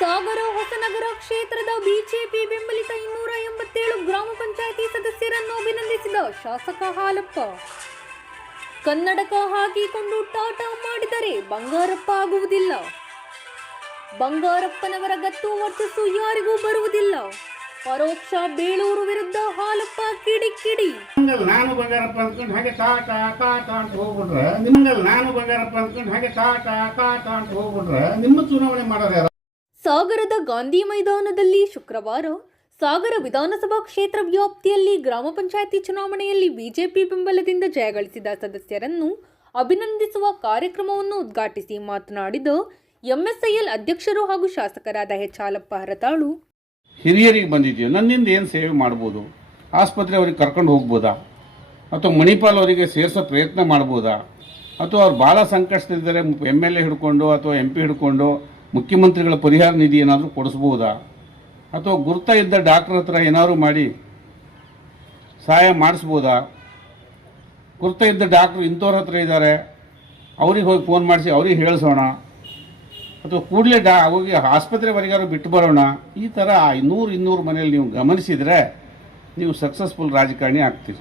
ಸಾಗರ ಹೊಸನಗರ ಕ್ಷೇತ್ರದ ಬಿಜೆಪಿ ಬೆಂಬಲಿತ 287 ಗ್ರಾಮ ಪಂಚಾಯಿತಿ ಸದಸ್ಯರನ್ನು ಅಭಿನಂದಿಸಿದ ಶಾಸಕ ಹಾಲಪ್ಪ. ಕನ್ನಡಕ ಹಾಕಿಕೊಂಡು ಟಾಟಾ ಮಾಡಿದರೆ ಬಂಗಾರಪ್ಪ ಆಗುವುದಿಲ್ಲ. ಬಂಗಾರಪ್ಪನವರ ಗತ್ತು ವರ್ಚಸ್ಸು ಯಾರಿಗೂ ಬರುವುದಿಲ್ಲ. ಪರೋಕ್ಷ ಬೇಳೂರು ವಿರುದ್ಧ ಹಾಲಪ್ಪ ಕಿಡಿಕಿಡಿ. ನಾನು ಬಂಗಾರಪ್ಪ ಅಂದ್ಕೊಂಡು ಹಾಗೆ ಟಾಟಾ ಟಾಟಾ ಅಂತ ಹೋಗ್ಬಿಟ್ರೆ ನಿಮ್ಮ ಚುನಾವಣೆ ಮಾಡೋದು. ಸಾಗರದ ಗಾಂಧಿ ಮೈದಾನದಲ್ಲಿ ಶುಕ್ರವಾರ ಸಾಗರ ವಿಧಾನಸಭಾ ಕ್ಷೇತ್ರ ವ್ಯಾಪ್ತಿಯಲ್ಲಿ ಗ್ರಾಮ ಪಂಚಾಯಿತಿ ಚುನಾವಣೆಯಲ್ಲಿ ಬಿಜೆಪಿ ಬೆಂಬಲದಿಂದ ಜಯಗಳಿಸಿದ ಸದಸ್ಯರನ್ನು ಅಭಿನಂದಿಸುವ ಕಾರ್ಯಕ್ರಮವನ್ನು ಉದ್ಘಾಟಿಸಿ ಮಾತನಾಡಿದ ಎಂಎಸ್ಐಎಲ್ ಅಧ್ಯಕ್ಷರು ಹಾಗೂ ಶಾಸಕರಾದ ಎಚ್ ಹಾಲಪ್ಪ ಹರತಾಳು, ಹಿರಿಯರಿಗೆ ಬಂದಿದ್ದೀವಿ, ನನ್ನಿಂದ ಏನು ಸೇವೆ ಮಾಡ್ಬೋದು, ಆಸ್ಪತ್ರೆ ಅವ್ರಿಗೆ ಕರ್ಕೊಂಡು ಹೋಗ್ಬೋದಾ, ಅಥವಾ ಮಣಿಪಾಲ್ ಅವರಿಗೆ ಸೇರಿಸೋ ಪ್ರಯತ್ನ ಮಾಡ್ಬೋದಾ, ಅಥವಾ ಅವ್ರು ಭಾಳ ಸಂಕಷ್ಟದಿದ್ದರೆ MLA ಹಿಡ್ಕೊಂಡು ಅಥವಾ MP ಹಿಡ್ಕೊಂಡು ಮುಖ್ಯಮಂತ್ರಿಗಳ ಪರಿಹಾರ ನಿಧಿ ಏನಾದರೂ ಕೊಡಿಸ್ಬೋದಾ, ಅಥವಾ ಗುರ್ತ ಇದ್ದ ಡಾಕ್ಟರ್ ಹತ್ರ ಏನಾದರೂ ಮಾಡಿ ಸಹಾಯ ಮಾಡಿಸ್ಬೋದಾ, ಗುರ್ತ ಇದ್ದ ಡಾಕ್ಟ್ರು ಇಂಥವ್ರ ಹತ್ರ ಇದ್ದಾರೆ ಅವ್ರಿಗೆ ಹೋಗಿ ಫೋನ್ ಮಾಡಿಸಿ ಅವ್ರಿಗೆ ಹೇಳಿಸೋಣ, ಅಥವಾ ಕೂಡಲೇ ಹೋಗಿ ಆಸ್ಪತ್ರೆವರೆಗಾರು ಬಿಟ್ಟು ಬರೋಣ. ಈ ಥರ 100-200 ಮನೆಯಲ್ಲಿ ನೀವು ಗಮನಿಸಿದರೆ ನೀವು ಸಕ್ಸಸ್ಫುಲ್ ರಾಜಕಾರಣಿ ಆಗ್ತೀರಿ.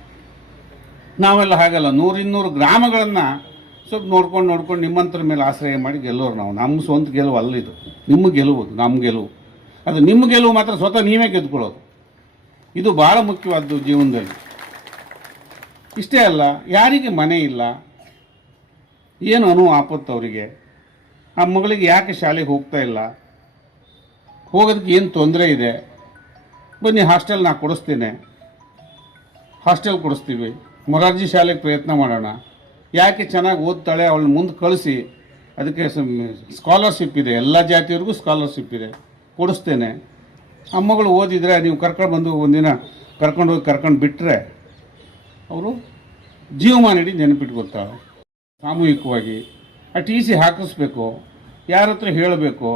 ನಾವೆಲ್ಲ ಹಾಗಲ್ಲ, 100-200 ಗ್ರಾಮಗಳನ್ನು ಸ್ವಲ್ಪ ನೋಡ್ಕೊಂಡು ನಿಮ್ಮಂತರ ಮೇಲೆ ಆಶ್ರಯ ಮಾಡಿ ಗೆಲ್ಲೋರು ನಾವು. ನಮ್ಮ ಸ್ವಂತ ಗೆಲುವು ಅಲ್ಲ ಇದು, ನಿಮ್ಮ ಗೆಲುವು, ನಮ್ಮ ಗೆಲುವು. ಅದು ನಿಮ್ಮ ಗೆಲುವು ಮಾತ್ರ ಸ್ವತಃ ನೀವೇ ಗೆದ್ಕೊಳ್ಳೋದು. ಇದು ಭಾಳ ಮುಖ್ಯವಾದ್ದು ಜೀವನದಲ್ಲಿ. ಇಷ್ಟೇ ಅಲ್ಲ, ಯಾರಿಗೆ ಮನೆ ಇಲ್ಲ, ಏನು ಆಪತ್ತು ಅವರಿಗೆ, ಆ ಮಗಳಿಗೆ ಯಾಕೆ ಶಾಲೆಗೆ ಹೋಗ್ತಾ ಇಲ್ಲ, ಹೋಗೋದಕ್ಕೆ ಏನು ತೊಂದರೆ ಇದೆ, ಬನ್ನಿ ಹಾಸ್ಟೆಲ್ ನಾ ಕೊಡಿಸ್ತೇನೆ, ಹಾಸ್ಟೆಲ್ ಕೊಡಿಸ್ತೀವಿ, ಮೊರಾರ್ಜಿ ಶಾಲೆಗೆ ಪ್ರಯತ್ನ ಮಾಡೋಣ, ಯಾಕೆ ಚೆನ್ನಾಗಿ ಓದ್ತಾಳೆ ಅವಳನ್ನ ಮುಂದೆ ಕಳಿಸಿ, ಅದಕ್ಕೆ ಸ್ಕಾಲರ್ಶಿಪ್ ಇದೆ, ಎಲ್ಲ ಜಾತಿಯವ್ರಿಗೂ ಸ್ಕಾಲರ್ಶಿಪ್ ಇದೆ, ಕೊಡಿಸ್ತೇನೆ. ಆ ಮಗಳು ಓದಿದರೆ ನೀವು ಕರ್ಕೊಂಡು ಬಂದು ಒಂದಿನ ಕರ್ಕೊಂಡು ಬಿಟ್ಟರೆ ಅವರು ಜೀವಮಾನ ಇಡೀ ನೆನಪಿಟ್ಕೊಳ್ತಾಳೆ. ಸಾಮೂಹಿಕವಾಗಿ ಆ TC ಹಾಕಿಸ್ಬೇಕು, ಯಾರ ಹತ್ರ ಹೇಳಬೇಕು,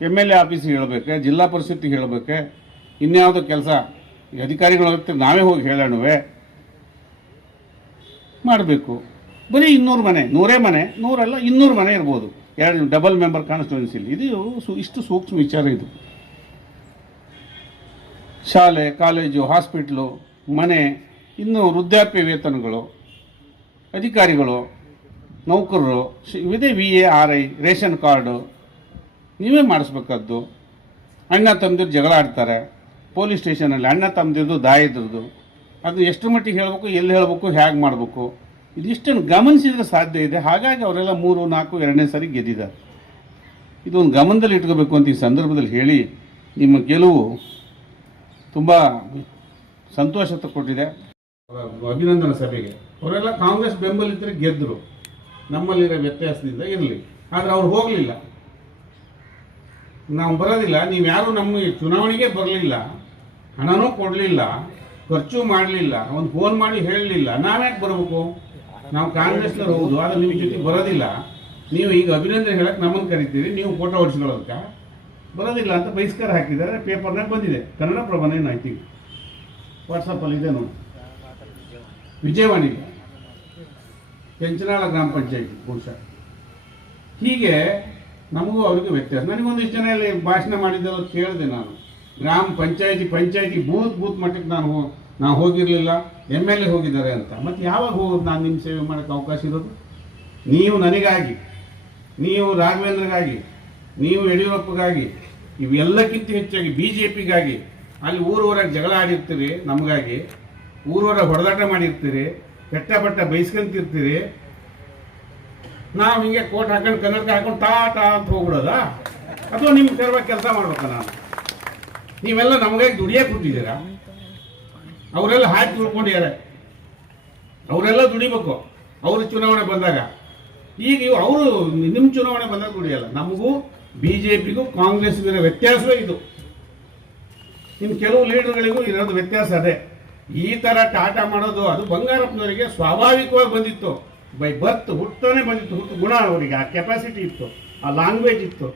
MLA ಆಫೀಸಿಗೆ ಹೇಳಬೇಕೆ, ಜಿಲ್ಲಾ ಪರಿಷತ್ತಿಗೆ ಹೇಳಬೇಕೆ, ಇನ್ಯಾವುದೋ ಕೆಲಸ ಅಧಿಕಾರಿಗಳ ಹತ್ರ ನಾವೇ ಹೋಗಿ ಹೇಳೋಣವೇ ಮಾಡಬೇಕು. ಬರೀ 200 ಮನೆ, 100 ಮನೆ, 100 ಅಲ್ಲ 200 ಮನೆ ಇರ್ಬೋದು, 2 ಡಬಲ್ ಮೆಂಬರ್ ಕಾನ್ಸ್ಟಿಟ್ಯೂನ್ಸಿಲಿ. ಇದು ಇಷ್ಟು ಸೂಕ್ಷ್ಮ ವಿಚಾರ ಇದು. ಶಾಲೆ, ಕಾಲೇಜು, ಹಾಸ್ಪಿಟ್ಲು, ಮನೆ, ಇನ್ನು ವೃದ್ಧಾಪ್ಯ ವೇತನಗಳು, ಅಧಿಕಾರಿಗಳು, ನೌಕರರು, ಇದೇ VA, RI, ರೇಷನ್ ಕಾರ್ಡು ನೀವೇ ಮಾಡಿಸ್ಬೇಕಾದ್ದು. ಅಣ್ಣ ತಮ್ಮದಿರು ಜಗಳ ಆಡ್ತಾರೆ ಪೊಲೀಸ್ ಸ್ಟೇಷನಲ್ಲಿ, ಅಣ್ಣ ತಮ್ಮದಿರ್ದು ದಾಯದ್ರದ್ದು, ಅದು ಎಷ್ಟು ಮಟ್ಟಿಗೆ ಹೇಳಬೇಕು, ಎಲ್ಲಿ ಹೇಳಬೇಕು, ಹೇಗೆ ಮಾಡಬೇಕು, ಇದಿಷ್ಟನ್ನು ಗಮನಿಸಿದರೆ ಸಾಧ್ಯ ಇದೆ. ಹಾಗಾಗಿ ಅವರೆಲ್ಲ 3-4 2ನೇ ಸಾರಿ ಗೆದ್ದಿದ್ದಾರೆ. ಇದೊಂದು ಗಮನದಲ್ಲಿ ಇಟ್ಕೋಬೇಕು ಅಂತ ಈ ಸಂದರ್ಭದಲ್ಲಿ ಹೇಳಿ, ನಿಮ್ಮ ಗೆಲುವು ತುಂಬ ಸಂತೋಷ ಕೊಟ್ಟಿದೆ. ಅಭಿನಂದನಾ ಸಭೆಗೆ ಅವರೆಲ್ಲ ಕಾಂಗ್ರೆಸ್ ಬೆಂಬಲಿತರಿಗೆ ಗೆದ್ದರು, ನಮ್ಮಲ್ಲಿರೋ ವ್ಯತ್ಯಾಸದಿಂದ ಇರಲಿ. ಆದರೆ ಅವ್ರು ಹೋಗಲಿಲ್ಲ, ನಾವು ಬರೋದಿಲ್ಲ, ನೀವು ಯಾರು ನಮ್ಮ ಚುನಾವಣೆಗೆ ಬರಲಿಲ್ಲ, ಹಣನೂ ಕೊಡಲಿಲ್ಲ, ಖರ್ಚು ಮಾಡಲಿಲ್ಲ, ಒಂದು ಫೋನ್ ಮಾಡಿ ಹೇಳಲಿಲ್ಲ, ನಾವ್ಯಾಕೆ ಬರಬೇಕು? ನಾವು ಕಾಂಗ್ರೆಸ್ನವ್ರು ಹೌದು, ಆದರೆ ನಿಮ್ಮ ಜೊತೆ ಬರೋದಿಲ್ಲ. ನೀವು ಈಗ ಅಭಿನಂದನೆ ಹೇಳಕ್ಕೆ ನಮ್ಮನ್ನು ಕರಿತೀರಿ, ನೀವು ಫೋಟೋ ಹೊಡಿಸ್ಕೊಳ್ಳೋದಕ್ಕೆ ಬರೋದಿಲ್ಲ ಅಂತ ಬಹಿಷ್ಕಾರ ಹಾಕಿದ್ದಾರೆ. ಪೇಪರ್ನಾಗ ಬಂದಿದೆ, ಕನ್ನಡಪ್ರಭನೇ ಐ ಥಿಂಕ್ ವಾಟ್ಸಪ್ಪಲ್ಲಿ ಇದೆ ನೋಡಿ. ವಿಜಯವಾಣಿಗೆ ಕೆಂಚನಾಳ ಗ್ರಾಮ ಪಂಚಾಯಿತಿ ಬಹುಶಃ. ಹೀಗೆ ನಮಗೂ ಅವರಿಗೂ ವ್ಯತ್ಯಾಸ. ನನಗೊಂದಿಷ್ಟು ಜನ ಎಲ್ಲ ಭಾಷಣ ಮಾಡಿದ್ದೆಲ್ಲ ಕೇಳಿದೆ ನಾನು. ಗ್ರಾಮ ಪಂಚಾಯಿತಿ ಬೂತ್ ಮಟ್ಟಕ್ಕೆ ನಾವು ಹೋಗಿರಲಿಲ್ಲ, MLA ಹೋಗಿದ್ದಾರೆ ಅಂತ. ಮತ್ತು ಯಾವಾಗ ಹೋಗೋದು ನಾನು ನಿಮ್ಮ ಸೇವೆ ಮಾಡೋಕ್ಕೆ ಅವಕಾಶ ಇರೋದು? ನೀವು ನನಗಾಗಿ, ನೀವು ರಾಘವೇಂದ್ರಗಾಗಿ, ನೀವು ಯಡಿಯೂರಪ್ಪಗಾಗಿ, ಇವೆಲ್ಲಕ್ಕಿಂತ ಹೆಚ್ಚಾಗಿ BJPಗಾಗಿ ಅಲ್ಲಿ ಊರೂರಾಗಿ ಜಗಳ ಆಡಿರ್ತೀರಿ, ನಮಗಾಗಿ ಊರೂರಾಗ ಹೊಡೆದಾಟ ಮಾಡಿರ್ತೀರಿ, ಕೆಟ್ಟ ಬೈಸ್ಕೊಂತಿರ್ತೀರಿ. ನಾವು ಹಿಂಗೆ ಕೋಟ್ ಹಾಕೊಂಡು ಕನ್ನಡಕ ಹಾಕೊಂಡು ಟಾಟಾ ಅಂತ ಹೋಗ್ಬಿಡೋದಾ, ಅಥವಾ ನಿಮ್ಮ ಕರ್ವಾಗಿ ಕೆಲಸ ಮಾಡ್ಬೇಕಾ? ನೀವೆಲ್ಲ ನಮಗಾಗಿ ದುಡಿಯಕ್ಕೆ ಕೊಟ್ಟಿದ್ದೀರಾ, ಅವರೆಲ್ಲ ಹಾಕಿ ತಿಳ್ಕೊಂಡಿದ್ದಾರೆ, ಅವರೆಲ್ಲ ದುಡಿಬೇಕು ಅವರು ಚುನಾವಣೆ ಬಂದಾಗ. ಈಗ ಅವರು ನಿಮ್ಮ ಚುನಾವಣೆ ಬಂದಾಗ ದುಡಿಯಲ್ಲ. ನಮಗೂ BJPಗೂ ಕಾಂಗ್ರೆಸ್ಗಿರೋ ವ್ಯತ್ಯಾಸವೇ ಇದು. ಇನ್ನು ಕೆಲವು ಲೀಡರ್ಗಳಿಗೂ ಇರೋದು ವ್ಯತ್ಯಾಸ ಅದೇ. ಈ ಥರ ಟಾಟಾ ಮಾಡೋದು ಅದು ಬಂಗಾರಪ್ಪನವರಿಗೆ ಸ್ವಾಭಾವಿಕವಾಗಿ ಬಂದಿತ್ತು, ಬೈ ಬರ್ತ್ ಹುಟ್ಟನೇ ಬಂದಿತ್ತು. ಹುಟ್ಟು ಗುಣ ಅವರಿಗೆ, ಆ ಕೆಪಾಸಿಟಿ ಇತ್ತು, ಆ ಲ್ಯಾಂಗ್ವೇಜ್ ಇತ್ತು.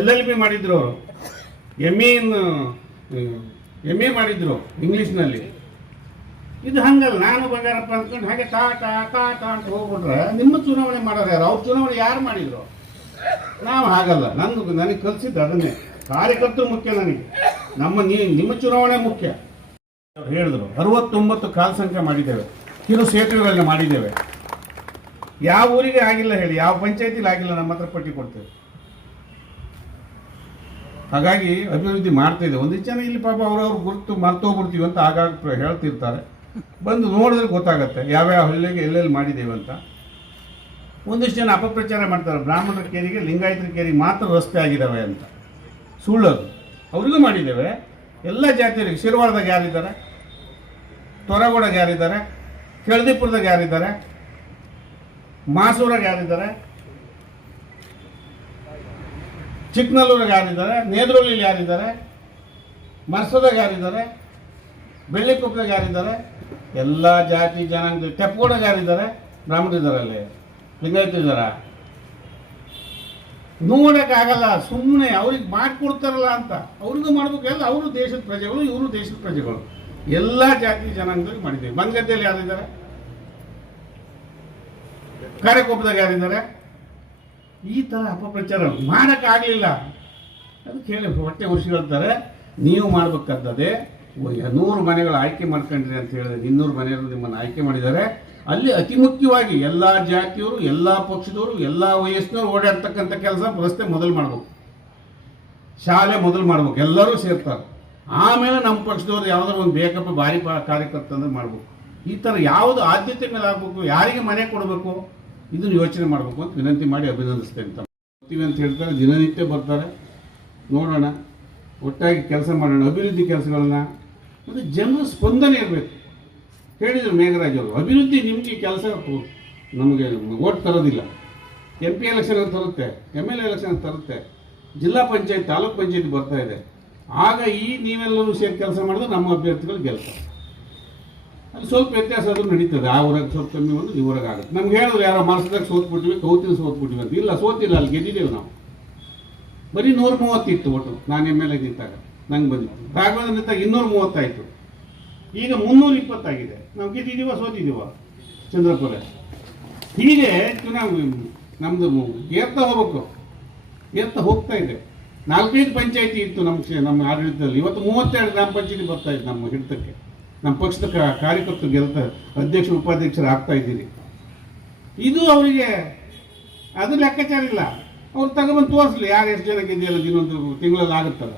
LLB ಮಾಡಿದ್ರು ಅವರು, MA ಮಾಡಿದ್ರು ಇಂಗ್ಲೀಷ್ನಲ್ಲಿ. ಇದು ಹಂಗಲ್ಲ, ನಾನು ಬಂಗಾರಪ್ಪ ಅಂದ್ಕೊಂಡು ಹಾಗೆ ಟಾಟಾ ಟಾಟಾ ಅಂತ ಹೋಗ್ಬಿಟ್ರೆ ನಿಮ್ಮ ಚುನಾವಣೆ ಮಾಡೋರು ಯಾರು? ಅವ್ರ ಚುನಾವಣೆ ಯಾರು ಮಾಡಿದ್ರು? ನಾವು ಹಾಗಲ್ಲ. ನನಗೆ ಕಲಿಸಿದ್ದು ಅದನ್ನೇ, ಕಾರ್ಯಕರ್ತರು ಮುಖ್ಯ ನನಗೆ, ನಿಮ್ಮ ಚುನಾವಣೆ ಮುಖ್ಯ. ಅವ್ರು ಹೇಳಿದ್ರು 69 ಕಾಲ್ ಸಂಖ್ಯೆ ಮಾಡಿದ್ದೇವೆ, ಕಿರು ಸೇತುವೆಗಳನ್ನ ಮಾಡಿದ್ದೇವೆ. ಯಾವ ಊರಿಗೆ ಆಗಿಲ್ಲ ಹೇಳಿ, ಯಾವ ಪಂಚಾಯತಿಲಿ ಆಗಿಲ್ಲ, ನಮ್ಮ ಹತ್ರ ಪಟ್ಟಿ ಕೊಡ್ತೇವೆ. ಹಾಗಾಗಿ ಅಭಿವೃದ್ಧಿ ಮಾಡ್ತಾ ಇದೆ. ಒಂದಿಷ್ಟು ಜನ ಇಲ್ಲಿ ಪಾಪ ಅವ್ರವ್ರು ಗುರುತು ಮರ್ತೋಗ್ಬಿಡ್ತೀವಿ ಅಂತ ಆಗಾಗ ಹೇಳ್ತಿರ್ತಾರೆ. ಬಂದು ನೋಡಿದ್ರೆ ಗೊತ್ತಾಗತ್ತೆ ಯಾವ್ಯಾವ ಹಳ್ಳಿಗೆ ಎಲ್ಲೆಲ್ಲಿ ಮಾಡಿದ್ದೇವೆ ಅಂತ. ಒಂದಿಷ್ಟು ಜನ ಅಪಪ್ರಚಾರ ಮಾಡ್ತಾರೆ, ಬ್ರಾಹ್ಮಣರ ಕೇರಿಗೆ ಲಿಂಗಾಯತರ ಕೇರಿಗೆ ಮಾತ್ರ ರಸ್ತೆ ಆಗಿದ್ದಾವೆ ಅಂತ. ಸುಳ್ಳದು, ಅವ್ರಿಗೂ ಮಾಡಿದ್ದೇವೆ. ಎಲ್ಲ ಜಾತಿಯರಿಗೆ, ಶಿರವಾಡದಾಗ ಯಾರಿದ್ದಾರೆ, ತೊರಗೋಡಾಗ ಯಾರಿದ್ದಾರೆ, ಕೆಳದಿಪುರದಾಗ ಯಾರಿದ್ದಾರೆ, ಮಾಸೂರಾಗ ಯಾರಿದ್ದಾರೆ, ಚಿಕ್ಕನಲ್ಲೂರಾಗ ಯಾರಿದ್ದಾರೆ, ನೇದ್ರಳ್ಳಿಲಿ ಯಾರಿದ್ದಾರೆ, ಮರ್ಸದಾಗ ಯಾರಿದ್ದಾರೆ, ಬೆಳ್ಳಿಕೊಪ್ಪದಾಗ ಯಾರಿದ್ದಾರೆ, ಎಲ್ಲ ಜಾತಿ ಜನಾಂಗ. ತೆಪ್ಪಗೋಡಾಗ ಯಾರಿದ್ದಾರೆ, ಬ್ರಾಹ್ಮಣರಿದ್ದಾರೆ, ಅಲ್ಲಿ ಲಿಂಗಾಯತರಿದ್ದಾರ. ನೋಡೋಕ್ಕಾಗಲ್ಲ, ಸುಮ್ಮನೆ ಅವ್ರಿಗೆ ಮಾಡಿಕೊಡ್ತಾರಲ್ಲ ಅಂತ. ಅವ್ರಿಗೂ ಮಾಡ್ಬೇಕು, ಎಲ್ಲ ಅವರು ದೇಶದ ಪ್ರಜೆಗಳು, ಇವರು ದೇಶದ ಪ್ರಜೆಗಳು. ಎಲ್ಲ ಜಾತಿ ಜನಾಂಗದಲ್ಲಿ ಮಾಡಿದ್ದೇವೆ. ಬಂದ್ಗದ್ದೆಯಲ್ಲಿ ಯಾರಿದ್ದಾರೆ, ಕಾರ್ಯಕೊಪ್ಪದಾಗ ಯಾರಿದ್ದಾರೆ. ಈ ಥರ ಅಪಪ್ರಚಾರ ಮಾಡೋಕ್ಕಾಗಲಿಲ್ಲ. ಅದಕ್ಕೆ ಹೇಳಿ ಹೊಟ್ಟೆ ಉರಿಸಿ ಹೇಳ್ತಾರೆ, ನೀವು ಮಾಡಬೇಕಾದದೇ 100 ಮನೆಗಳು ಆಯ್ಕೆ ಮಾಡ್ಕೊಂಡ್ರಿ ಅಂತ ಹೇಳಿದ್ರೆ 200 ಮನೆಯವರು ನಿಮ್ಮನ್ನು ಆಯ್ಕೆ ಮಾಡಿದ್ದಾರೆ. ಅಲ್ಲಿ ಅತಿ ಮುಖ್ಯವಾಗಿ ಎಲ್ಲ ಜಾತಿಯವರು, ಎಲ್ಲ ಪಕ್ಷದವರು, ಎಲ್ಲ ವಯಸ್ಸಿನವರು ಓಡಾಡ್ತಕ್ಕಂಥ ಕೆಲಸ ರಸ್ತೆ ಮೊದಲು ಮಾಡ್ಬೇಕು, ಶಾಲೆ ಮೊದಲು ಮಾಡ್ಬೇಕು, ಎಲ್ಲರೂ ಸೇರ್ತಾರೆ. ಆಮೇಲೆ ನಮ್ಮ ಪಕ್ಷದವ್ರು ಯಾವುದಾದ್ರು ಒಂದು ಬೇಕಪ್ಪ ಭಾರಿ ಕಾರ್ಯಕರ್ತ ಅಂದ್ರೆ ಮಾಡ್ಬೇಕು. ಈ ಥರ ಯಾವುದು ಆದ್ಯತೆ ಮೇಲೆ ಆಗಬೇಕು, ಯಾರಿಗೆ ಮನೆ ಕೊಡಬೇಕು, ಇದನ್ನು ಯೋಚನೆ ಮಾಡಬೇಕು ಅಂತ ವಿನಂತಿ ಮಾಡಿ ಅಭಿನಂದಿಸ್ತೇನೆ ಅಂತ ಹೇಳ್ತಾರೆ. ದಿನನಿತ್ಯ ಬರ್ತಾರೆ, ನೋಡೋಣ, ಒಟ್ಟಾಗಿ ಕೆಲಸ ಮಾಡೋಣ, ಅಭಿವೃದ್ಧಿ ಕೆಲಸಗಳನ್ನ. ಮತ್ತು ಜನರ ಸ್ಪಂದನೆ ಇರಬೇಕು. ಹೇಳಿದರು ಮೇಘರಾಜ್ ಅವರು, ಅಭಿವೃದ್ಧಿ ನಿಮಗೆ ಕೆಲಸ ನಮಗೆ ಓಟ್ ತರೋದಿಲ್ಲ. MP ಎಲೆಕ್ಷನ್ ತರುತ್ತೆ, MLA ಎಲೆಕ್ಷನ್ ತರುತ್ತೆ, ಜಿಲ್ಲಾ ಪಂಚಾಯತ್, ತಾಲೂಕ್ ಪಂಚಾಯತ್ ಬರ್ತಾ ಇದೆ. ಆಗ ನೀವೆಲ್ಲರೂ ಸೇರಿ ಕೆಲಸ ಮಾಡಿದ್ರೆ ನಮ್ಮ ಅಭ್ಯರ್ಥಿಗಳು ಗೆಲ್ತಾರೆ. ಅಲ್ಲಿ ಸ್ವಲ್ಪ ವ್ಯತ್ಯಾಸ ಅದು ನಡೀತದೆ. ಆ ಊರಾಗ ಸ್ವಲ್ಪ ಕಮ್ಮಿ ಒಂದು, ಈ ಊರಾಗ ಆಗುತ್ತೆ. ನಮ್ಗೆ ಹೇಳಿದ್ರು ಯಾರೋ ಮನಸ್ಸದಾಗ ಸೋತ್ಬಿಟ್ಟಿವಿ, ಕೌತಿನ ಸೋತ್ಬಿಟ್ಟಿವಿ ಅಂತ. ಇಲ್ಲ, ಸೋತಿಲ್ಲ, ಅಲ್ಲಿ ಗೆದ್ದಿದ್ದೇವೆ ನಾವು. ಬರೀ 130 ಇತ್ತು ಒಟ್ಟು. ನಾನು MLA ನಿಂತಾಗ ನಂಗೆ ಬಂದಿತ್ತು. ರಾಘವೇಂದ್ರ ನಿಂತಾಗ 230 ಆಯಿತು. ಈಗ 320 ಆಗಿದೆ. ನಾವು ಗೆದ್ದಿದ್ದೀವ, ಸೋತಿದ್ದೀವ ಚಂದ್ರಪುರ. ಹೀಗೆ ಚುನಾವಣೆ ನಮ್ಮದು ಏರ್ತಾ ಹೋಗ್ಬೇಕು, ಏರ್ತಾ ಹೋಗ್ತಾ ಇದೆ. 4-5 ಪಂಚಾಯತಿ ಇತ್ತು ನಮ್ಮ ಆಡಳಿತದಲ್ಲಿ. ಇವತ್ತು 32 ಗ್ರಾಮ ಪಂಚಾಯತಿ ಬರ್ತಾ ಇದೆ ನಮ್ಮ ಹಿಡಿತಕ್ಕೆ. ನಮ್ಮ ಪಕ್ಷದ ಕಾರ್ಯಕರ್ತರು ಗೆಲ್ತಾ, ಅಧ್ಯಕ್ಷರು ಉಪಾಧ್ಯಕ್ಷರು ಆಗ್ತಾ ಇದ್ದೀರಿ. ಇದು ಅವರಿಗೆ ಅದು ಲೆಕ್ಕಾಚಾರ ಇಲ್ಲ. ಅವ್ರು ತಗೊಬಂದು ತೋರಿಸಲಿ, ಯಾರು ಎಷ್ಟು ಜನ ಗೆದ್ದಿಲ್ಲ, ಇನ್ನೊಂದು ತಿಂಗಳಲ್ಲಿ ಆಗುತ್ತಲ್ಲ.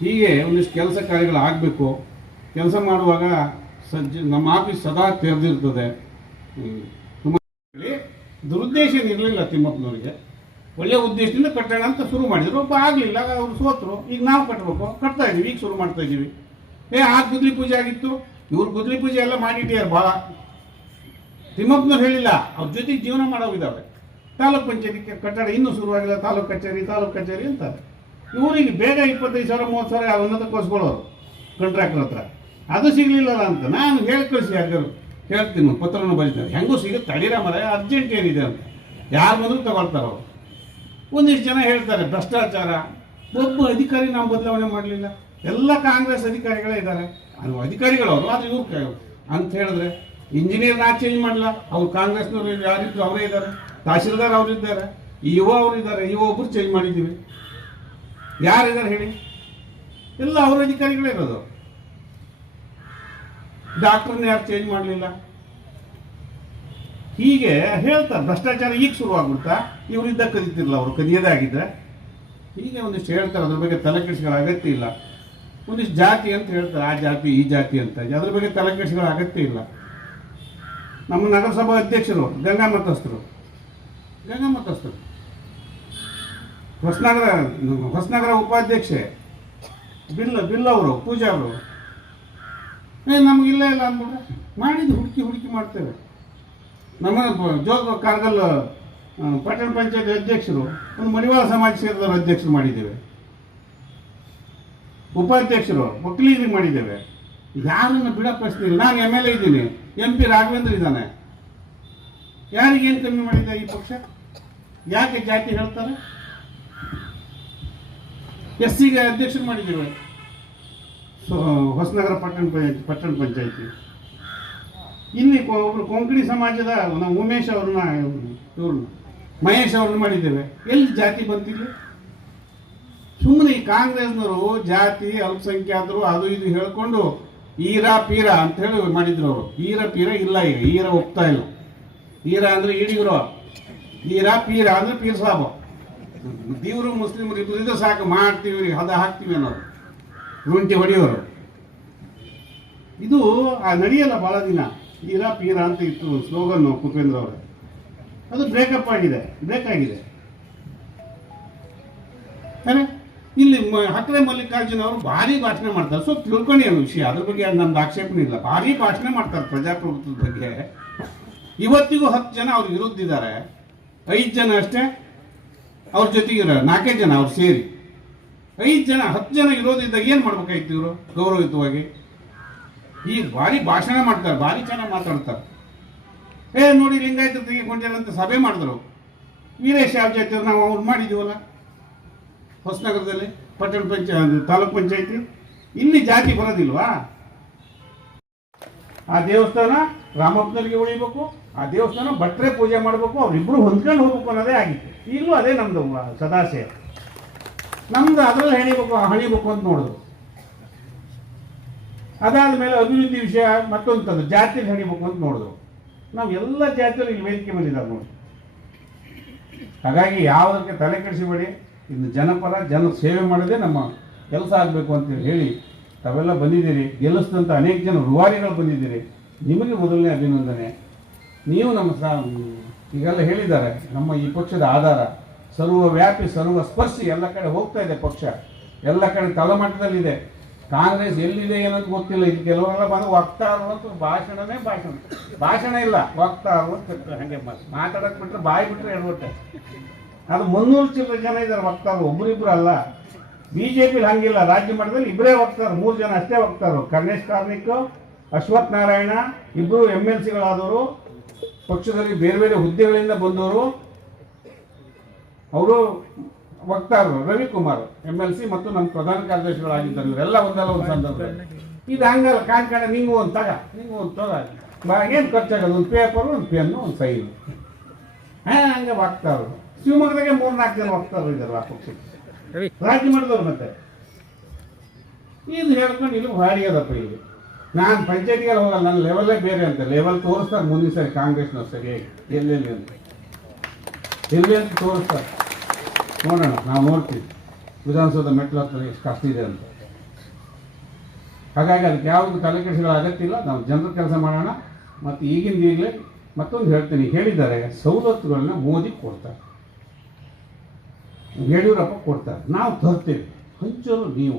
ಹೀಗೆ ಒಂದಿಷ್ಟು ಕೆಲಸ ಕಾರ್ಯಗಳು ಆಗಬೇಕು. ಕೆಲಸ ಮಾಡುವಾಗ ನಮ್ಮ ಆಫೀಸ್ ಸದಾ ತೆರೆದಿರ್ತದೆ. ದುರುದ್ದೇಶ ಏನಿರಲಿಲ್ಲ ತಿಮ್ಮಪ್ಪನವರಿಗೆ. ಒಳ್ಳೆಯ ಉದ್ದೇಶದಿಂದ ಕಟ್ಟೋಣ ಅಂತ ಶುರು ಮಾಡಿದ್ರು. ಒಬ್ಬ ಆಗಲಿಲ್ಲ, ಅವರು ಸೋತರು. ಈಗ ನಾವು ಕಟ್ಟಬೇಕು, ಕಟ್ತಾ ಇದ್ದೀವಿ, ಈಗ ಶುರು ಮಾಡ್ತಾ ಇದ್ದೀವಿ. ಆ ಗುದ್ಲಿ ಪೂಜೆ ಆಗಿತ್ತು, ಇವ್ರು ಗುದ್ಲಿ ಪೂಜೆ ಎಲ್ಲ ಮಾಡಿಟ್ಟಿದ್ದಾರೆ ಭಾಳ. ತಿಮ್ಮಪ್ಪನವ್ರು ಹೇಳಿಲ್ಲ, ಅವ್ರ ಜೊತೆಗೆ ಜೀವನ ಮಾಡೋಗಿದ್ದಾವೆ. ತಾಲೂಕ್ ಪಂಚಾಯತಿ ಕಟ್ಟಡ ಇನ್ನೂ ಶುರುವಾಗಿಲ್ಲ, ತಾಲೂಕ್ ಕಚೇರಿ ಅಂತಾರೆ. ಇವರಿಗೆ ಬೇಗ 25,000 30,000 ಉನ್ನತಕ್ಕೋಸ್ಕೊಳ್ಳೋರು ಕಾಂಟ್ರಾಕ್ಟರ್ ಹತ್ರ. ಅದು ಸಿಗಲಿಲ್ಲಲ್ಲ ಅಂತ ನಾನು ಹೇಳಿ ಕಳಿಸಿ, ಯಾರಿಗಾರು ಹೇಳ್ತೀನಿ, ಪತ್ರವನ್ನು ಬರೀತಾರೆ. ಹೆಂಗೂ ಸಿಗುತ್ತೆ, ತಡೀರ ಮರ, ಅರ್ಜೆಂಟ್ ಏನಿದೆ ಅಂತ. ಯಾರು ಬಂದರೂ ತಗೊಳ್ತಾರೆ ಅವರು. ಒಂದಿಷ್ಟು ಜನ ಹೇಳ್ತಾರೆ ಭ್ರಷ್ಟಾಚಾರ. ಒಬ್ಬ ಅಧಿಕಾರಿ ನಾವು ಬದಲಾವಣೆ ಮಾಡಲಿಲ್ಲ, ಎಲ್ಲ ಕಾಂಗ್ರೆಸ್ ಅಧಿಕಾರಿಗಳೇ ಇದ್ದಾರೆ. ಅಧಿಕಾರಿಗಳು ಅವರು, ಆದರೆ ಇವ್ರು ಅಂತ ಹೇಳಿದ್ರೆ ಇಂಜಿನಿಯರ್ ನಾ ಚೇಂಜ್ ಮಾಡಲ್ಲ, ಅವ್ರು ಕಾಂಗ್ರೆಸ್ನವ್ರು ಯಾರಿದ್ರು ಅವರೇ ಇದ್ದಾರೆ. ತಹಶೀಲ್ದಾರ್ ಅವರಿದ್ದಾರೆ, ಇಒ ಅವರಿದ್ದಾರೆ, ಇಒ ಒಬ್ಬರು ಚೇಂಜ್ ಮಾಡಿದ್ದೀವಿ. ಯಾರಿದ್ದಾರೆ ಹೇಳಿ? ಎಲ್ಲ ಅವ್ರ ಅಧಿಕಾರಿಗಳೇ ಇರೋದು. ಡಾಕ್ಟರ್ನ ಯಾರು ಚೇಂಜ್ ಮಾಡಲಿಲ್ಲ. ಹೀಗೆ ಹೇಳ್ತಾರೆ. ಭ್ರಷ್ಟಾಚಾರ ಈಗ ಶುರುವಾಗ್ಬಿಡ್ತಾ, ಇವರಿದ್ದ ಕದೀತಿರಲ್ಲ, ಅವರು ಕದಿಯದೇ ಆಗಿದ್ರೆ. ಹೀಗೆ ಒಂದಿಷ್ಟು ಹೇಳ್ತಾರೆ, ಅದ್ರ ಬಗ್ಗೆ ತಲೆ ಕೆಡಿಸ್ಕೊಳ್ಳೋ ಅಗತ್ಯ ಇಲ್ಲ. ಒಂದಿಷ್ಟು ಜಾತಿ ಅಂತ ಹೇಳ್ತಾರೆ, ಆ ಜಾತಿ ಈ ಜಾತಿ ಅಂತ. ಅದ್ರ ಬಗ್ಗೆ ತಲೆ ಕೆಡಿಸ್ಕೊಳ್ಳೋ ಅಗತ್ಯ ಇಲ್ಲ. ನಮ್ಮ ನಗರಸಭಾ ಅಧ್ಯಕ್ಷರು ಗಂಗಾಮತಸ್ಥರು, ಹೊಸನಗರ ಉಪಾಧ್ಯಕ್ಷೆ ಬಿಲ್ ಅವರು, ಪೂಜಾ ಅವರು. ನಮಗಿಲ್ಲ ಇಲ್ಲ ಅಂದ್ಬಿಟ್ರೆ ಮಾಡಿದ್ದು ಹುಡುಕಿ ಮಾಡ್ತೇವೆ. ನಮ್ಮ ಜೋಗ ಕಾರ್ಗಲ್ ಪಟ್ಟಣ ಪಂಚಾಯತ್ ಅಧ್ಯಕ್ಷರು, ಒಂದು ಮಡಿವಾಳ ಸಮಾಜ ಸೇರಿದವರು ಅಧ್ಯಕ್ಷರು ಮಾಡಿದ್ದೇವೆ. ಉಪಾಧ್ಯಕ್ಷರು ಒಕ್ಕಲಿಗರಿಗೆ ಮಾಡಿದ್ದೇವೆ. ಯಾರನ್ನು ಬಿಡೋ ಪ್ರಶ್ನೆ ಇಲ್ಲ. ನಾನು MLA ಇದ್ದೀನಿ, MP ರಾಘವೇಂದ್ರ ಇದ್ದಾನೆ. ಯಾರಿಗೇನು ಕಮ್ಮಿ ಮಾಡಿದೆ ಈ ಪಕ್ಷ? ಯಾಕೆ ಜಾತಿ ಹೇಳ್ತಾರೆ? SCಗೆ ಅಧ್ಯಕ್ಷರು ಮಾಡಿದ್ದೇವೆ ಹೊಸನಗರ ಪಟ್ಟಣ ಪಂಚಾಯತಿ. ಇಲ್ಲಿ ಒಬ್ರು ಕೊಂಕಣಿ ಸಮಾಜದ ನಾವು ಉಮೇಶ್ ಅವ್ರನ್ನ, ಇವ್ರನ್ನ ಮಹೇಶ್ ಅವ್ರನ್ನ ಮಾಡಿದ್ದೇವೆ. ಎಲ್ಲಿ ಜಾತಿ ಬಂತಿಲ್ಲ? ಸುಮ್ಮನೆ ಈ ಕಾಂಗ್ರೆಸ್ನವರು ಜಾತಿ ಅಲ್ಪಸಂಖ್ಯಾತರು ಅದು ಇದು ಹೇಳ್ಕೊಂಡು ಈರಾ ಪೀರ ಅಂತ ಹೇಳಿ ಮಾಡಿದ್ರು ಅವರು. ಈರ ಪೀರ ಇಲ್ಲ, ಈಗ ಈರ ಒಪ್ತಾ ಇಲ್ಲ. ಈರ ಅಂದ್ರೆ ಈಡಿಗರು, ಈರಾ ಪೀರ ಅಂದ್ರೆ ಪೀರ್ ಸಾಬ. ದೇವರು ಮುಸ್ಲಿಮರು ಇಬ್ಬರಿದ್ರೆ ಸಾಕು, ಮಾಡ್ತೀವಿ ಹದ ಹಾಕ್ತೀವಿ ಅನ್ನೋರು, ರುಂಟಿ ಹೊಡೆಯೋರು. ಇದು ನಡೆಯಲ್ಲ ಭಾಳ ದಿನ. ಈರಾ ಪೀರ ಅಂತ ಇತ್ತು ಸ್ಲೋಗನ್ನು ಕುಪೇಂದ್ರ ಅವರ. ಅದು ಬ್ರೇಕಪ್ ಆಗಿದೆ, ಬ್ರೇಕ್ ಆಗಿದೆ. ಇಲ್ಲಿ ಹಕ್ರೆ ಮಲ್ಲಿಕಾರ್ಜುನ ಅವರು ಭಾರಿ ಭಾಷಣ ಮಾಡ್ತಾರೆ. ಸ್ವಲ್ಪ ತಿಳ್ಕೊಂಡು ಏನು ವಿಷಯ, ಅದ್ರ ಬಗ್ಗೆ ನಮ್ದು ಆಕ್ಷೇಪಣೆ ಇಲ್ಲ. ಭಾರಿ ಭಾಷಣ ಮಾಡ್ತಾರೆ ಪ್ರಜಾಪ್ರಭುತ್ವದ ಬಗ್ಗೆ. ಇವತ್ತಿಗೂ 10 ಜನ ಅವ್ರ ವಿರುದ್ಧ ಇದ್ದಾರೆ, 5 ಜನ ಅಷ್ಟೇ ಅವ್ರ ಜೊತೆಗಿರೋ, 4 ಜನ ಅವ್ರು ಸೇರಿ 5 ಜನ 10 ಜನ ಇರೋದ್ರಿಂದ ಏನು ಮಾಡ್ಬೇಕಾಯ್ತು ಇವರು ಗೌರವಯುತವಾಗಿ? ಈಗ ಭಾರಿ ಭಾಷಣ ಮಾಡ್ತಾರೆ, ಭಾರಿ ಚೆನ್ನಾಗಿ ಮಾತಾಡ್ತಾರೆ. ನೋಡಿ ಲಿಂಗಾಯತ ತೆಗೆದುಕೊಂಡಿರಂತ ಸಭೆ ಮಾಡಿದ್ರು. ವೀರೇಶ್ ಯಾವ ಜಾತಿಯವ್ರು ನಾವು ಅವ್ರು ಮಾಡಿದ್ದೀವಲ್ಲ ಹೊಸನಗರದಲ್ಲಿ, ಪಟ್ಟಣ ಪಂಚಾಯತ್ ತಾಲೂಕ್ ಪಂಚಾಯತಿ. ಇಲ್ಲಿ ಜಾತಿ ಬರೋದಿಲ್ವಾ? ಆ ದೇವಸ್ಥಾನ ರಾಮಪ್ಪನವರಿಗೆ ಉಳಿಬೇಕು, ಆ ದೇವಸ್ಥಾನ ಭಟ್ರೆ ಪೂಜೆ ಮಾಡಬೇಕು, ಅವರಿಬ್ಬರು ಹೊಂದ್ಕೊಂಡು ಹೋಗ್ಬೇಕು ಅನ್ನೋದೇ ಆಗಿತ್ತು. ಈಗಲೂ ಅದೇ ನಮ್ದು ಸದಾಶಯ. ನಮ್ದು ಅದರಲ್ಲಿ ಹಣಿಬೇಕು ಅಂತ ನೋಡಿದ್ರು. ಅದಾದ ಮೇಲೆ ಅಭಿವೃದ್ಧಿ ವಿಷಯ ಮತ್ತೊಂದು ಜಾತಿಯಲ್ಲಿ ಹಣಿಬೇಕು ಅಂತ ನೋಡಿದ್ರು. ನಾವು ಎಲ್ಲ ಜಾತಿಯಲ್ಲಿ ಇಲ್ಲಿ ವೇದಿಕೆ ಬಂದಿದ್ದಾರೆ ನೋಡಿ. ಹಾಗಾಗಿ ಯಾವುದಕ್ಕೆ ತಲೆ ಕೆಡಿಸಿಬೇಡಿ. ಇನ್ನು ಜನಪರ ಜನ ಸೇವೆ ಮಾಡೋದೇ ನಮ್ಮ ಕೆಲಸ ಆಗಬೇಕು ಅಂತೇಳಿ ಹೇಳಿ ತಾವೆಲ್ಲ ಬಂದಿದ್ದೀರಿ. ಗೆಲ್ಲಿಸಿದಂಥ ಅನೇಕ ಜನ ರೂವಾರಿಗಳು ಬಂದಿದ್ದೀರಿ. ನಿಮಗೆ ಮೊದಲನೇ ಅಭಿನಂದನೆ. ನೀವು ನಮ್ಮ ಈಗೆಲ್ಲ ಹೇಳಿದ್ದಾರೆ, ನಮ್ಮ ಈ ಪಕ್ಷದ ಆಧಾರ ಸರ್ವವ್ಯಾಪಿ ಸರ್ವಸ್ಪರ್ಶಿ, ಎಲ್ಲ ಕಡೆ ಹೋಗ್ತಾ ಇದೆ ಪಕ್ಷ, ಎಲ್ಲ ಕಡೆ ತಳಮಟ್ಟದಲ್ಲಿದೆ. ಕಾಂಗ್ರೆಸ್ ಎಲ್ಲಿದೆ ಏನಂತ ಗೊತ್ತಿಲ್ಲ. ಇದು ಕೆಲವರೆಲ್ಲ ಬಂದು ವಕ್ತಾರು ಅಂತ ಭಾಷಣನೇ ಭಾಷಣ ಇಲ್ಲ, ವಕ್ತಾರು ಅಂತ ಹಾಗೆ ಮಾತಾಡಕ್ಕೆ ಬಿಟ್ಟರೆ ಬಾಯಿ ಬಿಟ್ಟರೆ ಹೇಳ್ಬಿಟ್ಟೆ. ಅದು 300 ಚಿಲ್ಲರೆ ಜನ ಇದ್ದಾರೆ ವಕ್ತಾರು, ಒಬ್ಬರಿಬ್ಬರು ಅಲ್ಲ. ಬಿಜೆಪಿಲಿ ಹಂಗಿಲ್ಲ, ರಾಜ್ಯ ಮಟ್ಟದಲ್ಲಿ ಇಬ್ಬರೇ ವಕ್ತಾರು, 3 ಜನ ಅಷ್ಟೇ ವಕ್ತಾರು. ಕರ್ಣೇಶ್ ಕಾರ್ಣಿಕ್, ಅಶ್ವಥ್ ನಾರಾಯಣ ಇಬ್ಬರು MLCಗಳಾದವರು, ಪಕ್ಷದಲ್ಲಿ ಬೇರೆ ಬೇರೆ ಹುದ್ದೆಗಳಿಂದ ಬಂದವರು, ಅವರು ವಕ್ತಾರರು. ರವಿಕುಮಾರ್ MLC ಮತ್ತು ನಮ್ಮ ಪ್ರಧಾನ ಕಾರ್ಯದರ್ಶಿಗಳಾಗಿದ್ದರು. ಇವರೆಲ್ಲ ಒಂದಲ್ಲ ಒಂದು ಸಂದರ್ಭದಲ್ಲಿ. ಇದು ಹಂಗಲ್ಲ, ಕಾಣ್ಕಾಣ ನಿಂಗೂ ಒಂದು ತಗ ಏನು ಖರ್ಚಾಗೋದು, ಒಂದು ಪೇಪರು, ಒಂದು ಪೆನ್ನು, ಒಂದು ಸೈನು, ಹಂಗೆ ವಕ್ತಾರರು. ಶಿವಮೊಗ್ಗದಾಗೆ 3-4 ಜನ ವಕ್ತಾರರು ಇದ್ದಾರೆ ಆ ಪಕ್ಷಕ್ಕೆ, ರಾಜ್ಯ ಮಾಡಿದವ್ರು. ಮತ್ತೆ ಇದು ಹೇಳ್ಕೊಂಡು ಇಲ್ಲಿ ಭಾರಿ ಅದಪ್ಪ. ಇಲ್ಲಿ ನಾನು ಪಂಚಾಯತಿಗೆ ಹೋಗಲ್ಲ, ನನ್ನ ಲೆವೆಲ್ಲೇ ಬೇರೆ ಅಂತ ಲೆವೆಲ್ ತೋರಿಸ್ತಾರೆ. ಮುಂದಿನ ಸರಿ ಕಾಂಗ್ರೆಸ್ನವ್ರು ಸರಿಯಾಗಿ ಎಲ್ಲೆಲ್ಲಿ ಅಂತ ಎಲ್ಲಿ ಅಂತ ತೋರಿಸ್ತಾರೆ. ನೋಡೋಣ, ನಾವು ನೋಡ್ತೀವಿ ವಿಧಾನಸೌಧ ಮೆಟ್ಲು ಹತ್ರ ಎಷ್ಟು ಕಷ್ಟ ಇದೆ ಅಂತ. ಹಾಗಾಗಿ ಅದಕ್ಕೆ ಯಾವುದು ತಲೆ ಕೆಡಿಸಿಗಳ ಅಗತ್ಯ ಇಲ್ಲ. ನಾವು ಜನರ ಕೆಲಸ ಮಾಡೋಣ. ಮತ್ತು ಈಗಲೇ ಮತ್ತೊಂದು ಹೇಳ್ತೀನಿ, ಹೇಳಿದ್ದಾರೆ ಸವಲತ್ತುಗಳನ್ನ ಮೋದಿ ಕೊಡ್ತಾರೆ, ಯಡಿಯೂರಪ್ಪ ಕೊಡ್ತಾರೆ, ನಾವು ತರ್ತೇವೆ, ಹಂಚೋರು ನೀವು.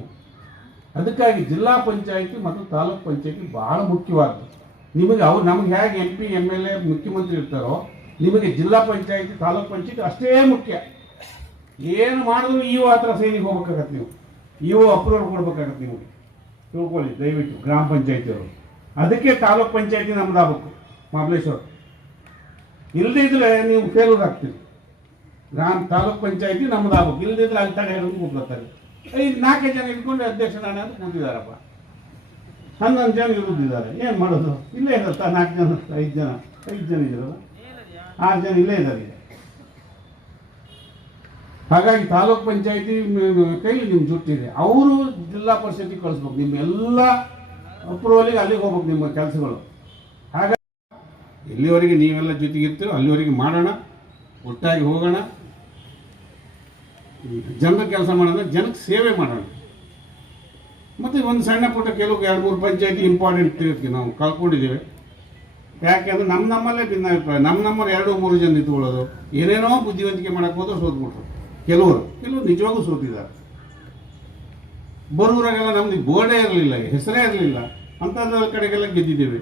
ಅದಕ್ಕಾಗಿ ಜಿಲ್ಲಾ ಪಂಚಾಯಿತಿ ಮತ್ತು ತಾಲೂಕ್ ಪಂಚಾಯಿತಿ ಭಾಳ ಮುಖ್ಯವಾದ್ದು. ನಿಮಗೆ ನಮಗೆ ಹೇಗೆ MP MLA ಮುಖ್ಯಮಂತ್ರಿ ಇರ್ತಾರೋ, ನಿಮಗೆ ಜಿಲ್ಲಾ ಪಂಚಾಯಿತಿ ತಾಲೂಕ್ ಪಂಚಾಯಿತಿ ಅಷ್ಟೇ ಮುಖ್ಯ. ಏನು ಮಾಡಿದ್ರು ಇಒ ಹತ್ರ ಸೈನಿಗೆ ಹೋಗ್ಬೇಕಾಗತ್ತೆ. ನೀವು ಇಒ ಅಪ್ರೂವಲ್ ಕೊಡ್ಬೇಕಾಗತ್ತೆ. ನಿಮಗೆ ತಿಳ್ಕೊಳ್ಳಿ ದಯವಿಟ್ಟು, ಗ್ರಾಮ ಪಂಚಾಯಿತಿಯವರು. ಅದಕ್ಕೆ ತಾಲೂಕ್ ಪಂಚಾಯಿತಿ ನಮ್ದಾಗಬೇಕು ಮಹಾಬಲೇಶ್ವರ. ಇಲ್ಲದಿದ್ರೆ ನೀವು ಫೇಲ್ಯೂರ್ ಆಗ್ತೀರಿ. ತಾಲೂಕ್ ಪಂಚಾಯಿತಿ ನಮ್ದಾಗಬೇಕು. ಇಲ್ಲದಿದ್ರೆ ಅಲ್ಲಿ ತಡೆ ಹಿಡಿದು ಕೂತ್ಕೊಳ್ತಾರೆ. 4 ಜನ ಇಟ್ಕೊಂಡು ಅಧ್ಯಕ್ಷ ನಾನೇ ಅಂತ ಕೂತಿದ್ದಾರಪ್ಪ. 11 ಜನ ಇರುತ್ತಿದ್ದಾರೆ. ಏನು ಮಾಡೋದು? ಇಲ್ಲೇ ಇರತ್ತ 4 ಜನ 5 ಜನ ಇದ್ರಲ್ಲ, 6 ಜನ ಇಲ್ಲೇ ಇದ್ದಾರೆ. ಹಾಗಾಗಿ ತಾಲೂಕ್ ಪಂಚಾಯಿತಿ ಕೈಲಿ ನಿಮ್ಮ ಜುಟ್ಟಿದೆ. ಅವರು ಜಿಲ್ಲಾ ಪರಿಷತ್ತಿಗೆ ಕಳಿಸ್ಬೇಕು. ನಿಮ್ಮ ಎಲ್ಲ ಅಪ್ರೂವಲಿಗೆ ಅಲ್ಲಿಗೆ ಹೋಗ್ಬೇಕು ನಿಮ್ಮ ಕೆಲಸಗಳು. ಹಾಗಾಗಿ ಎಲ್ಲಿವರೆಗೆ ನೀವೆಲ್ಲ ಜೊತೆಗಿರ್ತೀರೋ ಅಲ್ಲಿವರೆಗೆ ಮಾಡೋಣ, ಒಟ್ಟಾಗಿ ಹೋಗೋಣ, ಜನರ ಕೆಲಸ ಮಾಡೋಣ, ಜನಕ್ಕೆ ಸೇವೆ ಮಾಡೋಣ. ಮತ್ತು ಒಂದು ಸಣ್ಣ ಪುಟ್ಟ ಕೆಲವು 2-3 ಪಂಚಾಯಿತಿ ಇಂಪಾರ್ಟೆಂಟ್ ನಾವು ಕಳ್ಕೊಂಡಿದ್ದೇವೆ. ಯಾಕೆಂದ್ರೆ ನಮ್ಮಲ್ಲೇ ಭಿನ್ನಾಭಿಪ್ರಾಯ. ನಮ್ಮಲ್ಲಿ 2-3 ಜನ ನಿಂತ್ಕೊಳ್ಳೋದು, ಏನೇನೋ ಬುದ್ಧಿವಂತಿಕೆ ಮಾಡೋಕ್ಕೆ ಹೋದ್ರೆ ಸೋತ್ಬಿಟ್ರು. ಕೆಲವರು ನಿಜವಾಗೂ ಸೋತಿದ್ದಾರೆ. ಬರೂರಾಗೆಲ್ಲ ನಮ್ದು ಬೋರ್ಡೇ ಇರಲಿಲ್ಲ, ಹೆಸರೇ ಇರಲಿಲ್ಲ, ಅಂಥದ್ರ ಕಡೆಗೆಲ್ಲ ಗೆದ್ದಿದ್ದೇವೆ.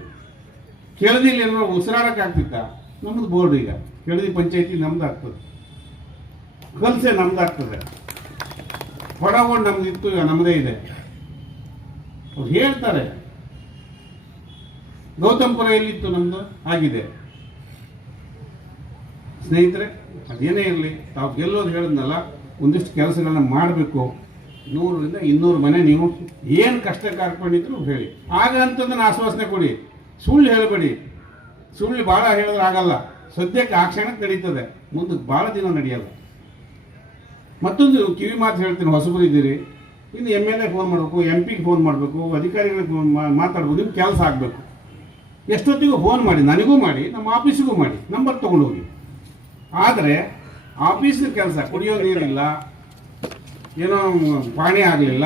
ಕೆಳದಿಲ್ಲಿ ಎಲ್ಲರೂ ಉಸಿರಾಡಕ್ಕೆ ಆಗ್ತಿತ್ತ? ನಮ್ಮದು ಬೋರ್ಡ್. ಈಗ ಕೆಳದಿ ಪಂಚಾಯಿತಿ ನಮ್ದು ಆಗ್ತದೆ, ಕಲ್ಸೆ ನಮ್ದು ಆಗ್ತದೆ, ಹೊಡಗೊಂಡು ನಮ್ದಿತ್ತು, ಈಗ ನಮ್ಮದೇ ಇದೆ. ಅವ್ರು ಹೇಳ್ತಾರೆ ಗೌತಮ್ಪುರ ಎಲ್ಲಿತ್ತು ನಮ್ಮದು, ಆಗಿದೆ. ಸ್ನೇಹಿತರೆ, ಅದೇನೇ ಇರಲಿ, ತಾವು ಗೆಲ್ಲೋದು ಹೇಳಿದ್ನಲ್ಲ, ಒಂದಿಷ್ಟು ಕೆಲಸಗಳನ್ನ ಮಾಡಬೇಕು. 100ರಿಂದ 200 ಮನೆ ನೀವು ಏನು ಕಷ್ಟ ಕಾರ್ಕೊಂಡಿದ್ರು ಹೇಳಿ, ಆಗ ಅಂತಂದ್ರೆ ಆಶ್ವಾಸನೆ ಕೊಡಿ, ಸುಳ್ಳು ಹೇಳಬೇಡಿ. ಸುಳ್ಳು ಭಾಳ ಹೇಳಿದ್ರೆ ಆಗಲ್ಲ. ಸದ್ಯಕ್ಕೆ ಆ ಕ್ಷಣಕ್ಕೆ ನಡೀತದೆ, ಮುಂದಕ್ಕೆ ಭಾಳ ದಿನ ನಡೆಯಲ್ಲ. ಮತ್ತೊಂದು ಕಿವಿ ಮಾತು ಹೇಳ್ತೀನಿ, ಹೊಸಬರಿದ್ದೀರಿ, ಇನ್ನು MLA ಫೋನ್ ಮಾಡಬೇಕು, MP ಫೋನ್ ಮಾಡಬೇಕು, ಅಧಿಕಾರಿಗಳಿಗೆ ಮಾತಾಡ್ಬೋದು, ನಿಮ್ಮ ಕೆಲಸ ಆಗಬೇಕು. ಎಷ್ಟೊತ್ತಿಗೂ ಫೋನ್ ಮಾಡಿ, ನನಗೂ ಮಾಡಿ, ನಮ್ಮ ಆಫೀಸಿಗೂ ಮಾಡಿ, ನಂಬರ್ ತೊಗೊಂಡೋಗಿ. ಆದರೆ ಆಫೀಸಿನ ಕೆಲಸ, ಕುಡಿಯೋ ನೀರಿಲ್ಲ, ಏನೋ ಪಾಣಿ ಆಗಲಿಲ್ಲ,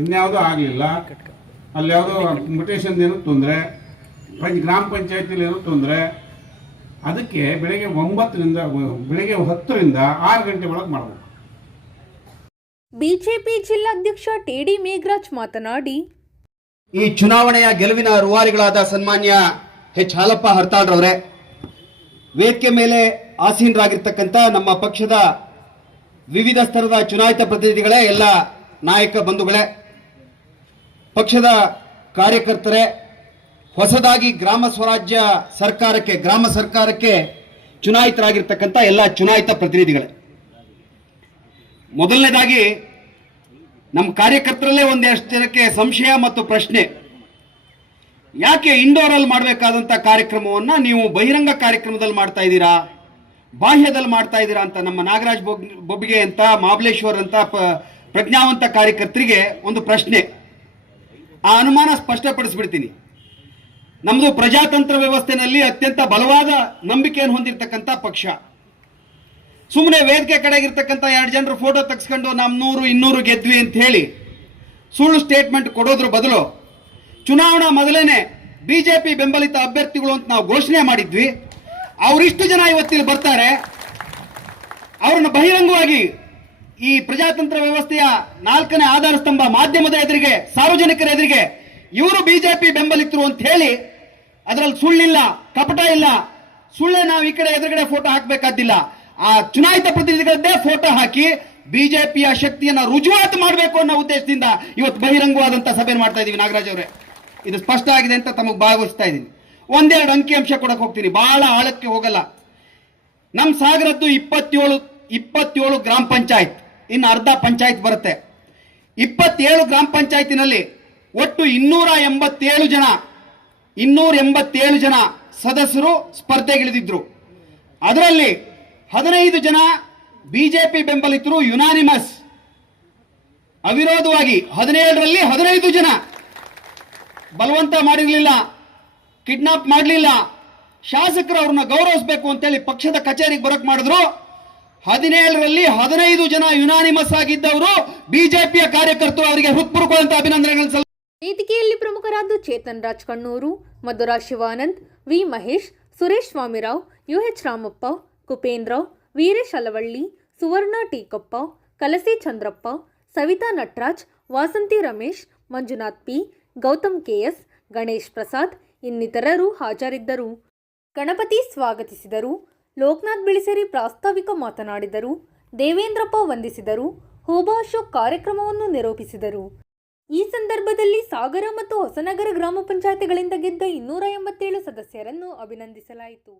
ಇನ್ಯಾವುದೋ ಆಗಲಿಲ್ಲ, ಅಲ್ಲಿ ಯಾವುದೋ ಮ್ಯುಟೇಷನ್ ಏನೋ ತೊಂದರೆ, ಗ್ರಾಮ ಪಂಚಾಯತಿಲಿ ಏನೋ ತೊಂದರೆ, ಅದಕ್ಕೆ ಬೆಳಗ್ಗೆ 10ರಿಂದ 6 ಗಂಟೆ ಒಳಗೆ ಮಾಡಬೇಕು. ಬಿಜೆಪಿ ಜಿಲ್ಲಾಧ್ಯಕ್ಷ TD ಮೇಘರಾಜ್ ಮಾತನಾಡಿ, ಈ ಚುನಾವಣೆಯ ಗೆಲುವಿನ ರೂವಾರಿಗಳಾದ ಸನ್ಮಾನ್ಯ H. ಹಾಲಪ್ಪ ಹರ್ತಾಳ್ರವರೇ, ವೇದಿಕೆ ಮೇಲೆ ಆಸೀನರಾಗಿರ್ತಕ್ಕಂಥ ನಮ್ಮ ಪಕ್ಷದ ವಿವಿಧ ಸ್ತರದ ಚುನಾಯಿತ ಪ್ರತಿನಿಧಿಗಳೇ, ಎಲ್ಲ ನಾಯಕ ಬಂಧುಗಳೇ, ಪಕ್ಷದ ಕಾರ್ಯಕರ್ತರೇ, ಹೊಸದಾಗಿ ಗ್ರಾಮ ಸ್ವರಾಜ್ಯ ಸರ್ಕಾರಕ್ಕೆ, ಗ್ರಾಮ ಸರ್ಕಾರಕ್ಕೆ ಚುನಾಯಿತರಾಗಿರ್ತಕ್ಕಂಥ ಎಲ್ಲ ಚುನಾಯಿತ ಪ್ರತಿನಿಧಿಗಳೇ, ಮೊದಲನೇದಾಗಿ ನಮ್ಮ ಕಾರ್ಯಕರ್ತರಲ್ಲೇ ಒಂದಷ್ಟು ಜನಕ್ಕೆ ಸಂಶಯ ಮತ್ತು ಪ್ರಶ್ನೆ, ಯಾಕೆ ಇಂಡೋರಲ್ಲಿ ಮಾಡಬೇಕಾದಂಥ ಕಾರ್ಯಕ್ರಮವನ್ನು ನೀವು ಬಹಿರಂಗ ಕಾರ್ಯಕ್ರಮದಲ್ಲಿ ಮಾಡ್ತಾ ಇದ್ದೀರಾ, ಬಾಹ್ಯದಲ್ಲಿ ಮಾಡ್ತಾ ಇದ್ದೀರಾ ಅಂತ ನಮ್ಮ ನಾಗರಾಜ್ ಬೊಬ್ಬಿಗೆ ಅಂತ, ಮಹಾಬಲೇಶ್ವರ್ ಅಂತ ಪ್ರಜ್ಞಾವಂತ ಕಾರ್ಯಕರ್ತರಿಗೆ ಒಂದು ಪ್ರಶ್ನೆ. ಆ ಅನುಮಾನ ಸ್ಪಷ್ಟಪಡಿಸ್ಬಿಡ್ತೀನಿ. ನಮ್ಮದು ಪ್ರಜಾತಂತ್ರ ವ್ಯವಸ್ಥೆಯಲ್ಲಿ ಅತ್ಯಂತ ಬಲವಾದ ನಂಬಿಕೆಯನ್ನು ಹೊಂದಿರತಕ್ಕಂಥ ಪಕ್ಷ. ಸುಮ್ಮನೆ ವೇದಿಕೆ ಕಡೆಗಿರ್ತಕ್ಕಂಥ 2 ಜನರು ಫೋಟೋ ತೆಗೆಸ್ಕೊಂಡು ನಮ್ಮ 100-200 ಗೆದ್ವಿ ಅಂತ ಹೇಳಿ ಸುಳ್ಳು ಸ್ಟೇಟ್ಮೆಂಟ್ ಕೊಡೋದ್ರ ಬದಲು, ಚುನಾವಣಾ ಮೊದಲೇನೆ BJP ಬೆಂಬಲಿತ ಅಭ್ಯರ್ಥಿಗಳು ಅಂತ ನಾವು ಘೋಷಣೆ ಮಾಡಿದ್ವಿ, ಅವರಿಷ್ಟು ಜನ ಇವತ್ತಿಲ್ಲಿ ಬರ್ತಾರೆ, ಅವ್ರನ್ನ ಬಹಿರಂಗವಾಗಿ ಈ ಪ್ರಜಾತಂತ್ರ ವ್ಯವಸ್ಥೆಯ 4ನೇ ಆಧಾರ ಸ್ತಂಭ ಮಾಧ್ಯಮದ ಎದುರಿಗೆ, ಸಾರ್ವಜನಿಕರ ಎದುರಿಗೆ ಇವರು BJP ಬೆಂಬಲಿತರು ಅಂತ ಹೇಳಿ, ಅದರಲ್ಲಿ ಸುಳ್ಳಿಲ್ಲ, ಕಪಟ ಇಲ್ಲ, ಸುಳ್ಳೆ ನಾವು ಈ ಕಡೆ ಎದುರುಗಡೆ ಫೋಟೋ ಹಾಕಬೇಕಾದಿಲ್ಲ, ಆ ಚುನಾಯಿತ ಪ್ರತಿನಿಧಿಗಳದ್ದೇ ಫೋಟೋ ಹಾಕಿ ಬಿಜೆಪಿಯ ಶಕ್ತಿಯನ್ನ ರುಜುವಾತು ಮಾಡಬೇಕು ಅನ್ನೋ ಉದ್ದೇಶದಿಂದ ಇವತ್ತು ಬಹಿರಂಗವಾದಂತಹ ಸಭೆ ಮಾಡ್ತಾ ಇದೀವಿ. ನಾಗರಾಜ್ ಅವರೇ, ಇದು ಸ್ಪಷ್ಟ ಆಗಿದೆ ಅಂತ ತಮಗೆ ಭಾಗವಹಿಸ್ತಾ ಇದ್ದೀನಿ. ಒಂದೆರಡು ಅಂಕಿಅಂಶ ಕೊಡಕ್ಕೆ ಹೋಗ್ತೀನಿ, ಬಹಳ ಆಳಕ್ಕೆ ಹೋಗಲ್ಲ. ನಮ್ಮ ಸಾಗರದ್ದು 27 ಗ್ರಾಮ ಪಂಚಾಯತ್, ಇನ್ನು ಅರ್ಧ ಪಂಚಾಯತ್ ಬರುತ್ತೆ. 27 ಗ್ರಾಮ ಪಂಚಾಯತಿನಲ್ಲಿ ಒಟ್ಟು 287 ಜನ ಸದಸ್ಯರು ಸ್ಪರ್ಧೆಗಿಳಿದಿದ್ರು. ಅದರಲ್ಲಿ 15 ಜನ BJP ಬೆಂಬಲಿತರು, ಯುನಾನಿಮಸ್, ಅವಿರೋಧವಾಗಿ. 17ರಲ್ಲಿ 15 ಜನ ಬಲವಂತ ಮಾಡಿರಲಿಲ್ಲ, ಕಿಡ್ನಾಪ್ ಮಾಡಲಿಲ್ಲ. ಶಾಸಕರು ಅವ್ರನ್ನ ಗೌರವಿಸಬೇಕು ಅಂತೇಳಿ ಪಕ್ಷದ ಕಚೇರಿಗೆ ಬರಕ್ ಮಾಡಿದ್ರು. 17ರಲ್ಲಿ 15 ಜನ ಯುನಾನಿಮಸ್ ಆಗಿದ್ದವರು BJPಯ ಕಾರ್ಯಕರ್ತರು. ಅವರಿಗೆ ಹೃತ್ಪೂರ್ವಕವಾದಂತಹ ಅಭಿನಂದನೆಗಳನ್ನು. ವೇದಿಕೆಯಲ್ಲಿ ಪ್ರಮುಖರಾದ ಚೇತನ್ ರಾಜ್ ಕಣ್ಣೂರು, ಮಧುರಾ ಶಿವಾನಂದ್, ವಿ ಮಹೇಶ್, ಸುರೇಶ್ ಸ್ವಾಮಿರಾವ್, UH ರಾಮಪ್ಪ, ಕುಪೇಂದ್ರರಾವ್, ವೀರೇಶ್ ಅಲವಳ್ಳಿ, ಸುವರ್ಣ ಟೀಕೊಪ್ಪ, ಕಲಸಿ ಚಂದ್ರಪ್ಪ, ಸವಿತಾ ನಟರಾಜ್, ವಾಸಂತಿ ರಮೇಶ್, ಮಂಜುನಾಥ್ P, ಗೌತಮ್ KS, ಗಣೇಶ್ ಪ್ರಸಾದ್ ಇನ್ನಿತರರು ಹಾಜರಿದ್ದರು. ಗಣಪತಿ ಸ್ವಾಗತಿಸಿದರು. ಲೋಕನಾಥ್ ಬಿಳಿಸೇರಿ ಪ್ರಾಸ್ತಾವಿಕ ಮಾತನಾಡಿದರು. ದೇವೇಂದ್ರಪ್ಪ ವಂದಿಸಿದರು. ಹೂಬಾ ಅಶೋಕ್ ಕಾರ್ಯಕ್ರಮವನ್ನು ನಿರೂಪಿಸಿದರು. ಈ ಸಂದರ್ಭದಲ್ಲಿ ಸಾಗರ ಮತ್ತು ಹೊಸನಗರ ಗ್ರಾಮ ಪಂಚಾಯತಿಗಳಿಂದ ಗೆದ್ದ 287 ಸದಸ್ಯರನ್ನು ಅಭಿನಂದಿಸಲಾಯಿತು.